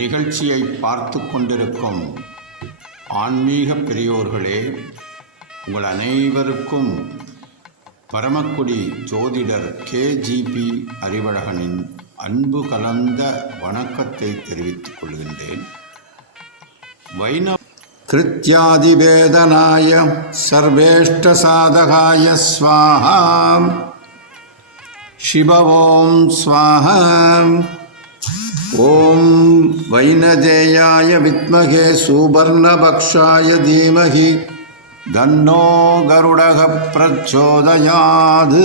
நிகழ்ச்சியை பார்த்து கொண்டிருக்கும் ஆன்மீக பெரியோர்களே உங்கள் அனைவருக்கும் பரமக்குடி ஜோதிடர் கேஜிபி அறிவழகனின் அன்பு கலந்த வணக்கத்தை தெரிவித்துக் கொள்கின்றேன் வைணவ கிருத்தியாதிவேதனாய சர்வேஷ்டசாதகாய ஸ்வாஹா शिव ॐ स्वाहा ஓம் வைனதேயாய வித்மகே சூபர்ணபக்ஷாய தீமகி தன்னோ கருடக பிரச்சோதயாது.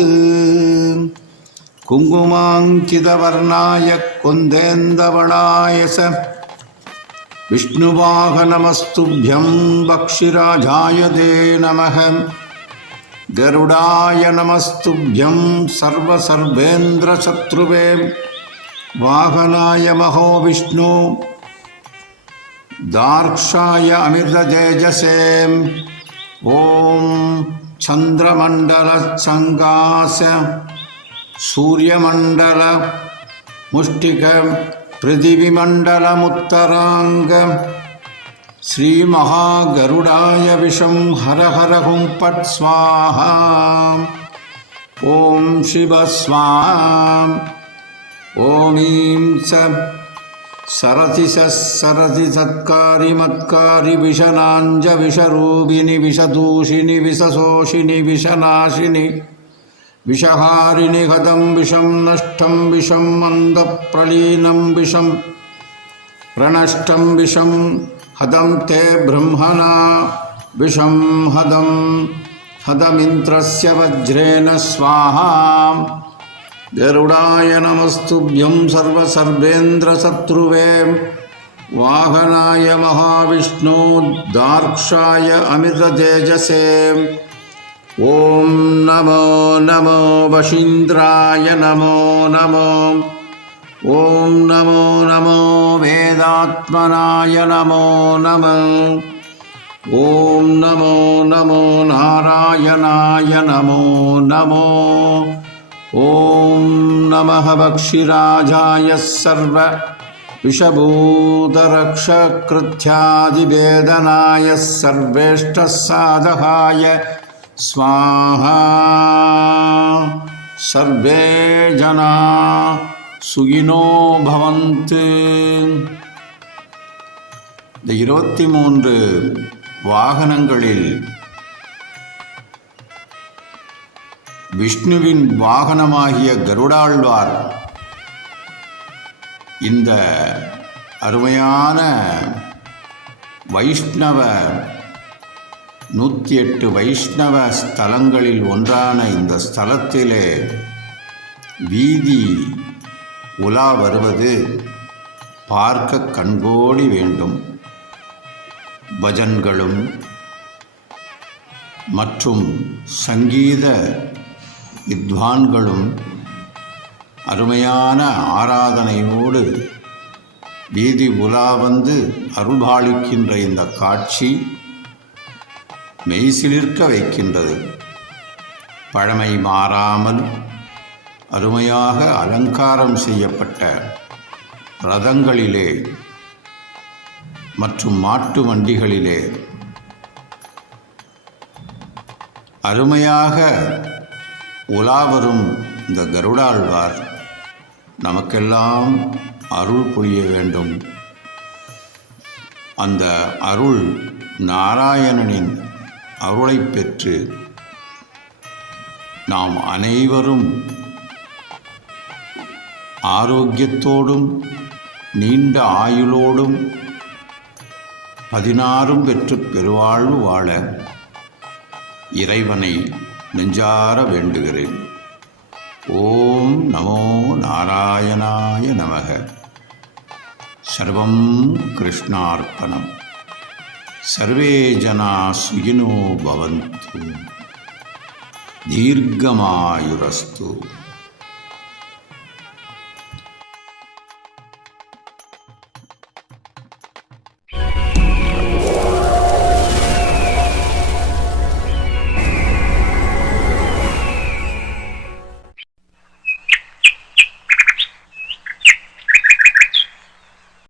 குங்குமாங்கிதவர்ணாய குந்தேந்தவளாய ச விஷ்ணுவாகநமஸ்துபியம் பக்ஷிராஜாய தே நமக. கருடாய நமஸ்துபியம் சர்வசர்வேந்திரசத்ருவே वाहनाय महो विष्णु। दार्क्षाय अमृततेजसे ॐ चन्द्रमण्डलसङ्गास सूर्यमण्डल मुष्टिक पृथिवीमण्डलमुत्तराङ्ग। श्रीमहागरुडाय विषं हर हर हुं पट् स्वाहा। ॐ शिव स्वाहा ॐ ईं स सरसि स सरसि सत्कारि मत्कारि विषनाञ्ज विषरूपिणि विषदूषिणि विषशोषिणि विषनाशिनि विषहारिणि हतं विषं नष्टं विषं मन्दप्रलीनं विषं प्रणष्टं विषं हदं ते ब्रह्मणा विषं हदं हदमिन्द्रस्य वज्रेण स्वाहा गरुडाय नमस्तुभ्यं सर्वसर्वेन्द्रशत्रुवे वाहनाय महाविष्णु दार्क्षाय अमृततेजसे ॐ नमो नमो वशीन्द्राय नमो नमो ॐ नमो नमो वेदात्मनाय नमो नमः ॐ नमो नमो नारायणाय नमो नमो ॐ नमः वक्षिराजाय सर्व विषभूतरक्षकृत्यादिवेदनाय सर्वेष्टसाधकाय स्वाहा सर्वे जना சுகினோ பவந்து இந்த இருபத்தி மூன்று வாகனங்களில் விஷ்ணுவின் வாகனமாகிய கருடாழ்வார். இந்த அருமையான வைஷ்ணவ நூற்றி எட்டு வைஷ்ணவ ஸ்தலங்களில் ஒன்றான இந்த ஸ்தலத்திலே வீதி உலா வருவது பார்க்க கண்கோடி வேண்டும். பஜன்களும் மற்றும் சங்கீத வித்வான்களும் அருமையான ஆராதனையோடு வீதி உலா வந்து அருள்பாலிக்கின்ற இந்த காட்சி மெய்சிலிர்க்க வைக்கின்றது. பழமை மாறாமல் அருமையாக அலங்காரம் செய்யப்பட்ட ரதங்களிலே மற்றும் மாட்டு வண்டிகளிலே அருமையாக உலாவரும் இந்த கருடாழ்வார். நமக்கெல்லாம் அருள் புரிய வேண்டும். அந்த அருள் நாராயணனின் அருளை பெற்று நாம் அனைவரும் ஆரோக்கியத்தோடும் நீண்ட ஆயுளோடும் பதினாறும் பெற்று பெருவாழ்வு வாழ இறைவனை நெஞ்சார வேண்டுகிறேன். ஓம் நமோ நாராயணாய நமக. சர்வம் கிருஷ்ணார்ப்பணம். சர்வே ஜனா சுகினோ பவந்து. தீர்க்கமாயுரஸ்து.